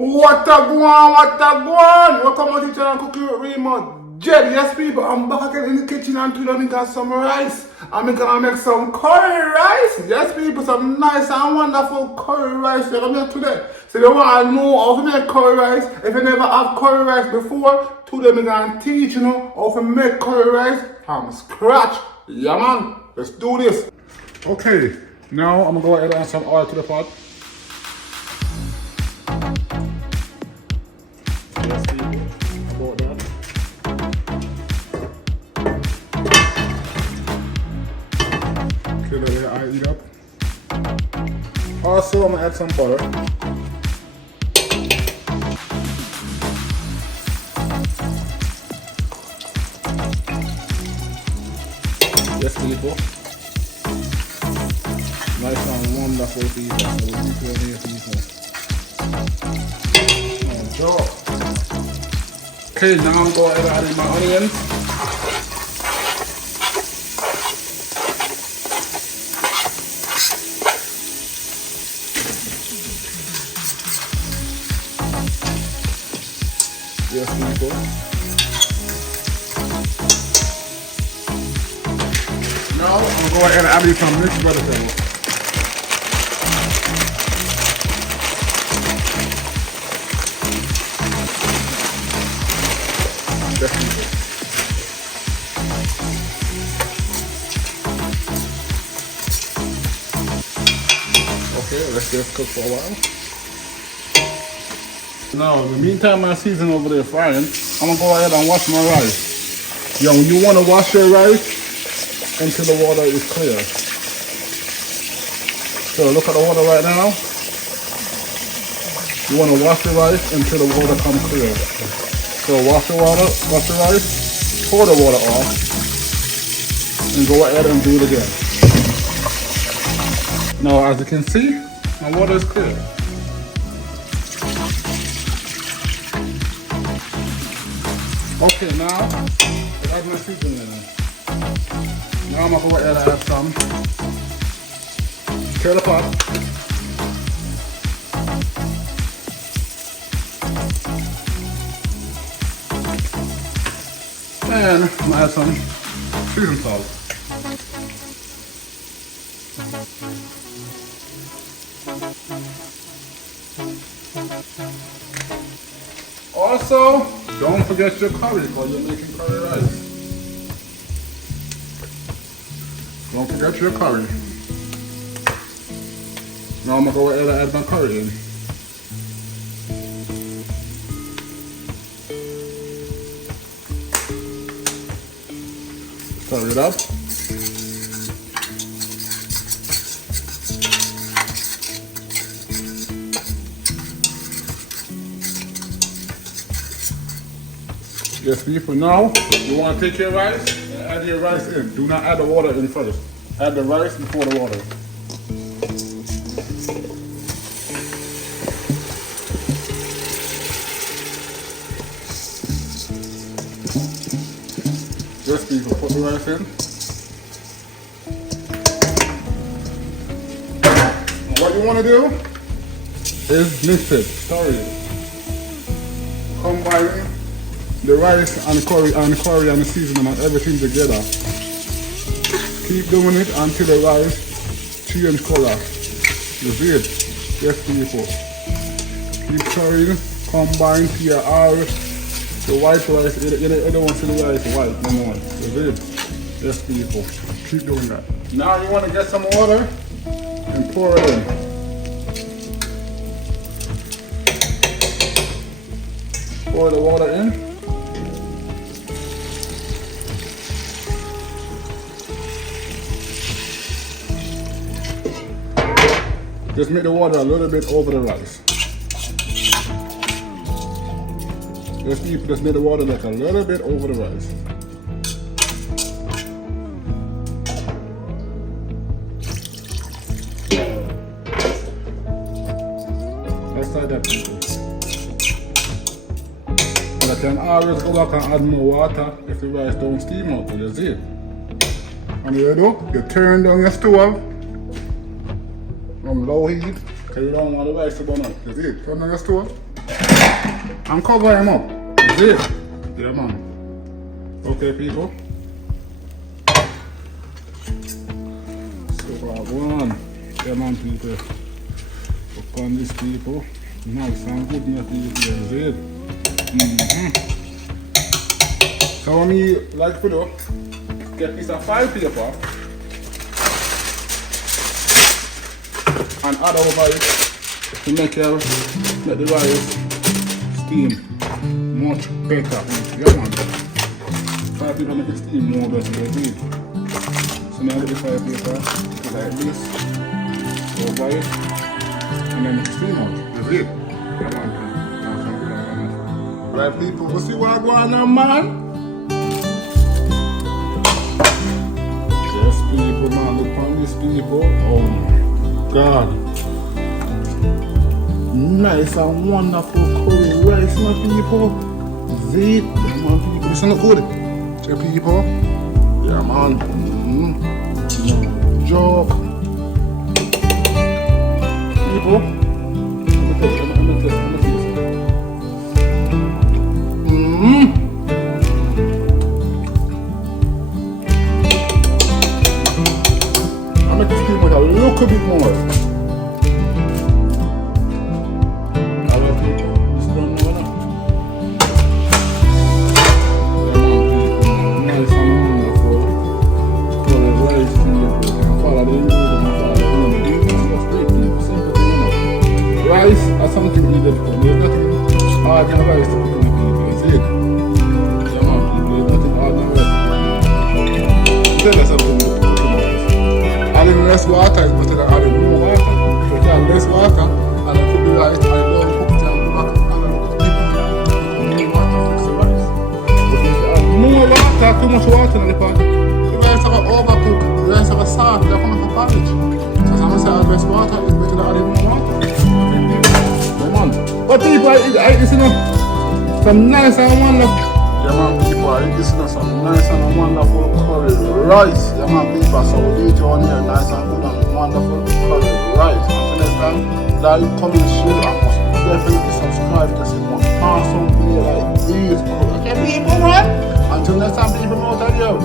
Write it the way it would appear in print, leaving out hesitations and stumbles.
What a go on, what a go on? Welcome to the channel Cooking with Remodread. Yes people, I'm back again in the kitchen and today I'm making some rice. I'm gonna make some curry rice. Yes people, some nice and wonderful curry rice that I'm here today. So you want to know how to make curry rice. If you never have curry rice before, today I'm gonna teach you know how to make curry rice from scratch. Yeah man, let's do this. Okay, now I'm gonna go ahead and add some oil to the pot. Yes, people, about that. Okay, let the eye eat up. Also, I'm gonna add some butter. Yes, people. Nice and wonderful people. So we'll keep it here, people. Oh, okay, now I'm going to add in my onions. Yes, people. Now I'm going to go ahead and add in some mixed vegetables. Yes, people. Okay, let's just cook for a while. Now, in the meantime, my season over there frying, I'm gonna go ahead and wash my rice. Yo, you wanna wash your rice until the water is clear. So look at the water right now. You wanna wash the rice until the water comes clear. So wash the rice, pour the water off, and go ahead and do it again. Now, as you can see, my water is clear. Okay, now add my seasoning in. Now I'm gonna go ahead and add some. Stir the pot. And I'm gonna add some seasoning salt. Also, don't forget your curry because you're making curry rice. Don't forget your curry. Now I'm gonna go ahead and add my curry in. Stir it up. Yes, people, now you want to take your rice and add your rice in. Do not add the water in first. Add the rice before the water. Yes, people, put the rice in. And what you want to do is mix it, stir it. Combine the rice and the curry and the seasoning and everything together. Keep doing it until the rice change color. You see it? Yes, people. Keep stirring, combine to your all the white rice. You don't want to see the rice white no more. You see it? Yes, people. Keep doing that. Now you want to get some water and pour it in. Pour the water in. Just make the water a little bit over the rice. Just make the water like a little bit over the rice. Just like that, people. And I can always go back and add more water if the rice don't steam out. You see it? And you do, you turn down your stove from low heat, because you don't want the rice to burn up. You see it? Turn on your stove. and cover him up. That's it. Yeah, man. Okay, people. So, one. Yeah, man, people. Look on this, people. Nice and good, my people. That's it. So, what me like to do, get a piece of file paper and add over it to make the rice steam much better. Yeah, man. Fire paper make it steam more better. So now I get the fire paper like this over it and then make it steam out. That's it. Yeah, man. Right, people, we see what going on, man. Yes, people, man. Look on this, people. Oh my God. Nice and wonderful curry rice, my people. Zit, yeah, man, people. This look good. Check, people. Yeah, man. No joke. People. Let me test. I make this steam with a little bit more. Rice or something really difficult. There's nothing hard than rice to cook in the people. It's it. Yeah, man, people. There's nothing hard than rice. Tell us something about cooking rice. Adding less water is better than adding more water. If you add less water and then cook the rice and don't cook it and go back and then cook the people, more water fix the rice. But if you add more water, too much water in the pot, the rice have overcooked. The rice have salt, they're coming from porridge. So I'm say add less water is better than adding more water. But people, I eat this, you know, some nice and wonderful. Yeah, man, people, I eat this, you know, some nice and wonderful curry rice. Yeah, man, people, so we eat on here, nice and good and wonderful curry rice. Until next time, like, comment, share, and must definitely subscribe to see more awesome videos like these. Okay, people, man? Until next time, people, out of here.